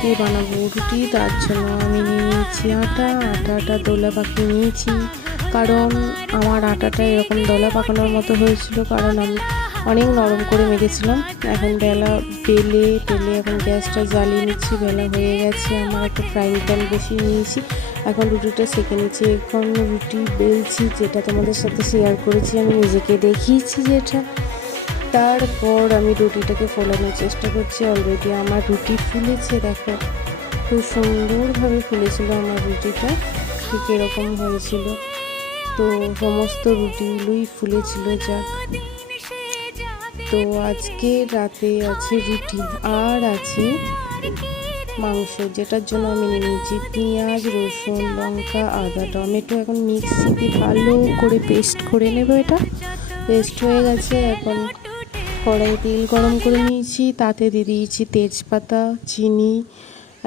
দিয়ে বানাবো রুটি। তার জন্য আমি নিয়ে নিয়েছি আটা দোলা পাকিয়ে নিয়েছি, কারণ আমার আটাটা এরকম দোলা পাকানোর মতো হয়েছিল, কারণ আমি অনেক নরম করে মেখেছিলাম। এখন বেলে এখন গ্যাসটা জ্বালিয়ে নিচ্ছি। বেলা হয়ে গেছে, আমার একটা ফ্রাইং প্যান বসিয়ে নিয়েছি। এখন রুটিটা সেঁকে নিচ্ছি। এখন রুটি বেলছি, যেটা তোমাদের সাথে শেয়ার করেছি, আমি নিজেকে দেখিয়েছি যেটা। তারপর আমি রুটিটাকে ফোলানোর চেষ্টা করছি। অলরেডি আমার রুটি ফুলেছে, দেখো খুব সুন্দরভাবে ফুলেছিল আমার রুটিটা, ঠিক এরকম হয়েছিল। তো সমস্ত রুটিগুলোই ফুলেছিল। যাক, তো আজকে রাতে আছে রুটি আর আছে মাংস, যেটার জন্য আমি নিয়ে নিয়েছি পেঁয়াজ, রসুন, লঙ্কা, আদা, টমেটো। এখন মিক্সিতে ভালো করে পেস্ট করে নেব। এটা পেস্ট হয়ে গেছে। এখন কড়াই তেল গরম করে নিয়েছি, তাতে দিয়ে দিয়েছি তেজপাতা, চিনি।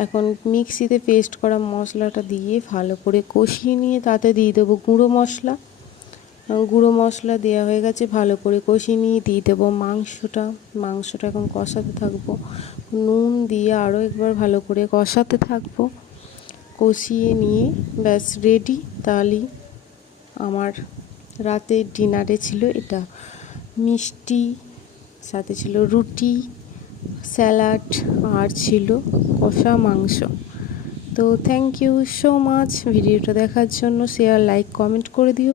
এখন মিক্সিতে পেস্ট করা মশলাটা দিয়ে ভালো করে কষিয়ে নিয়ে তাতে দিয়ে দেবো গুঁড়ো মশলা দেওয়া হয়ে গেছে। ভালো করে কষিয়ে নিয়ে দিয়ে দেবো মাংসটা এখন কষাতে থাকবো। নুন দিয়ে আরও একবার ভালো করে কষাতে থাকবো। কষিয়ে নিয়ে ব্যাস রেডি। তাহলেই আমার রাতের ডিনারে ছিল এটা, মিষ্টি, সাথে ছিল রুটি, স্যালাড, আর ছিল কষা মাংস। তো থ্যাংক ইউ সো মাচ ভিডিওটা দেখার জন্য। শেয়ার, লাইক, কমেন্ট করে দিও।